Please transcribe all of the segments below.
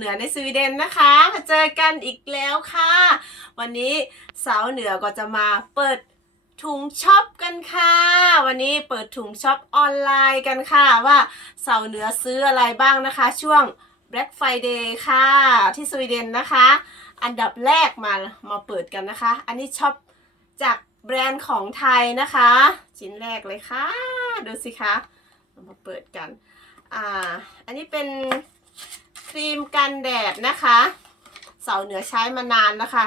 เจ้าวเหนือในสวีเดนนะคะมาเจอกันอีกแล้วค่ะ วันนี้สาวเหนือก็จะมาเปิดถุงช็อปกันค่ะ วันนี้เปิดถุงช็อปออนไลน์กันค่ะ ว่าสาวเหนือซื้ออะไรบ้างนะคะ ช่วง Black Friday ค่ะ ที่สวีเดนนะคะ อันดับแรกมามาเปิดกันนะคะ อันนี้ช็อปจากแบรนด์ของไทยนะคะ ชิ้นแรกเลยค่ะ ดูสิคะมาเปิดกันอ่าอันนี้เป็น ครีมกันแดดนะคะ เสาเหนือใช้มานานนะคะ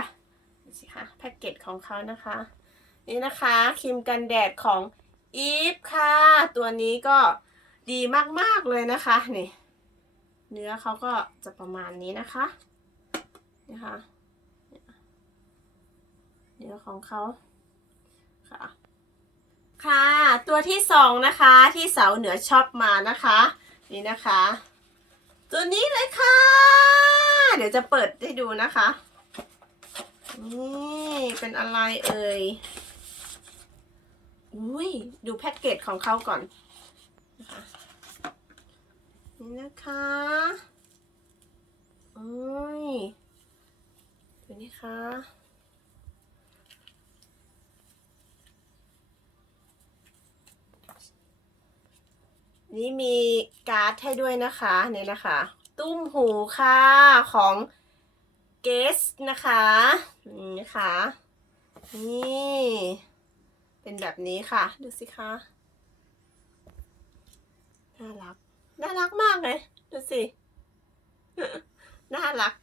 ดูสิคะแพ็กเกจของเขานะคะ นี่นะคะครีมกันแดดของอีฟค่ะ ตัวนี้ก็ดีมากๆเลยนะคะนี่เนื้อเขาก็จะประมาณนี้นะคะนะคะเนื้อของเขาค่ะ ค่ะ ตัวที่สองนะคะที่เสาเหนือชอบมานะคะ นี่นะคะ ตัวนี้เลยค่ะ เดี๋ยวจะเปิดให้ดูนะคะ นี่เป็นอะไรเอ่ย อุ้ยดูแพ็กเกจของเขาก่อนนะคะนี่นะคะอุ้ยดูนี่ค่ะ นี่มีการ์ดให้ด้วยนะคะนี่นะคะ ตุ้มหูค่ะของเกสนะคะนี่นะคะนี่ เป็นแบบนี้ค่ะ ดูสิคะน่ารัก น่ารักมากเลย ดูสิ น่ารัก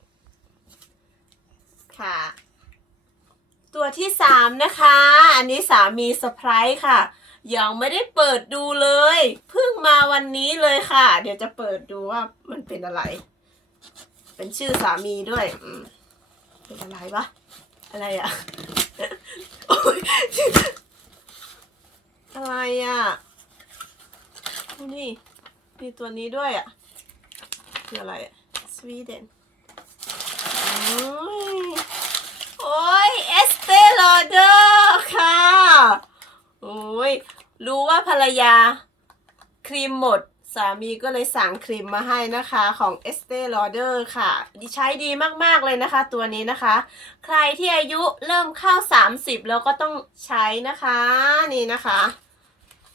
ค่ะ ตัวที่สามนะคะ อันนี้สามีเซอร์ไพรส์ค่ะ ยังไม่ได้เปิดดูเลย เพิ่งมาวันนี้เลยค่ะ เดี๋ยวจะเปิดดูว่ามันเป็นอะไร เป็นชื่อสามีด้วยเป็นอะไรวะอะไรอะอะไรอะนี่มีตัวนี้ด้วยอะคืออะไรอะสวีเดนโอ้ยเอสเตลอเดอร์ โอ้ยรู้ว่าภรรยาครีมหมด สามีก็เลยสั่งครีมมาให้นะคะของ e s t e Lauder ค่ะดีใช้ดีมากๆเลยนะคะ ตัวนี้นะคะ ใครที่อายุเริ่มเข้า 30 แล้วก็ต้องใช้นะคะนี่นะคะ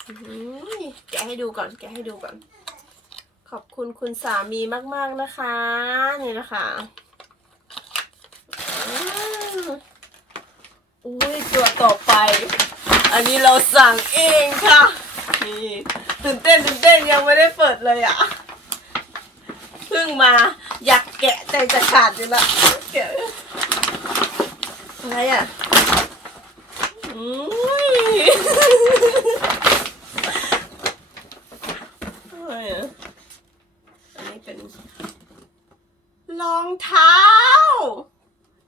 อื้อหือแกะให้ดูก่อน แกะให้ดูก่อน ขอบคุณคุณสามีมากๆนะคะนี่นะคะอุ้ยตัวต่อไป อันนี้เราสั่งเองค่ะ นี่ตื่นเต้นตื่นเต้นยังไม่ได้เปิดเลยอะ เพิ่งมาอยากแกะใจจะขาดอยู่ละแกะอะไรอะอุ้ยอะไรอะอันนี้เป็นรองเท้า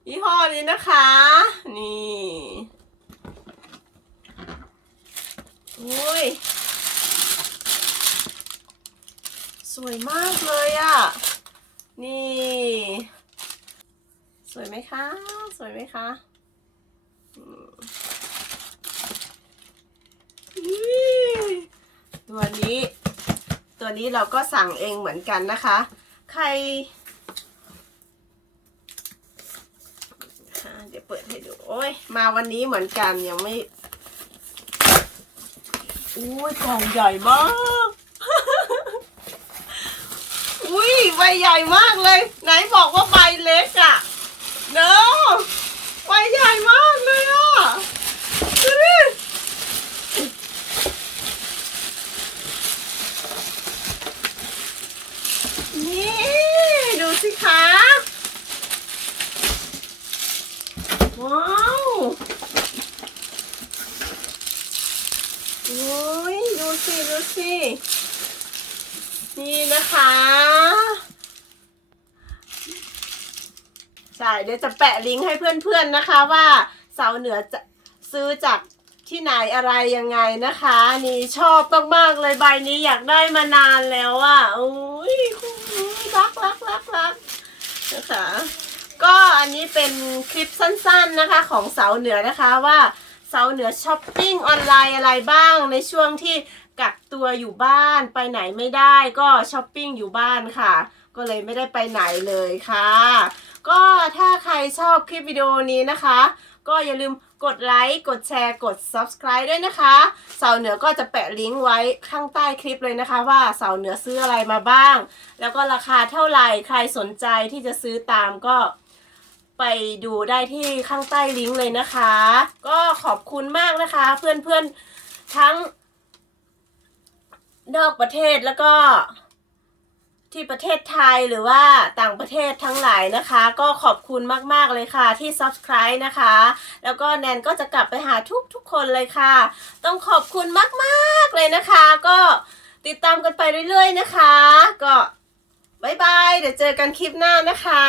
ยี่ห้อนี้นะคะ นี่อุ้ย ส วยมากเลยอะ่ะ นี่ สวยไหมคะ สวยไหมคะตัวนี้ ตัวนี้เราก็สั่งเองเหมือนกันนะคะ ใครอ่าเดี๋ยวเปิดให้ดู โอ้ย มาวันนี้เหมือนกันยังไม่ อุ้ยกล่องใหญ่มาก อุ้ย ใบใหญ่มากเลย ไหนบอกว่าใบเล็กอะเนอะใบใหญ่มากเลยอะดูดินี่ดูสิคะว้าวโอ้ยดูสิ ดูสิ นี่นะคะ ใช่เดี๋ยวจะแปะลิงก์ให้เพื่อนๆนะคะว่าเสาเหนือจะซื้อจากที่ไหนอะไรยังไงนะคะ นี่ชอบมากๆเลยใบนี้อยากได้มานานแล้วอะ่ะอุ้ยรักรักรักรักนะคะก็อันนี้เป็นคลิปสั้นๆนะคะของเสาเหนือนะคะว่าเสาเหนือช้อปปิ้งออนไลน์อะไรบ้างในช่วงที่กักตัวอยู่บ้านไปไหนไม่ได้ก็ช้อปปิ้งอยู่บ้านค่ะ ก็เลยไม่ได้ไปไหนเลยค่ะ ก็ถ้าใครชอบคลิปวิดีโอนี้นะคะ ก็อย่าลืมกดไลค์ กดแชร์ กด subscribe ด้วยนะคะ สาวเหนือก็จะแปะลิงก์ไว้ข้างใต้คลิปเลยนะคะ ว่าสาวเหนือซื้ออะไรมาบ้าง แล้วก็ราคาเท่าไหร่ ใครสนใจที่จะซื้อตามก็ไปดูได้ที่ข้างใต้ลิงก์เลยนะคะ ก็ขอบคุณมากนะคะ เพื่อนๆทั้งนอกประเทศแล้วก็ ที่ประเทศไทยหรือว่าต่างประเทศทั้งหลายนะคะ ก็ขอบคุณมาก ๆ เลยค่ะที่ subscribe นะคะ แล้วก็แนนก็จะกลับไปหาทุกๆคนเลยค่ะ ต้องขอบคุณมาก ๆ เลยนะคะ ก็ติดตามกันไปเรื่อย ๆ นะคะ ก็บายบาย เดี๋ยวเจอกันคลิปหน้านะคะ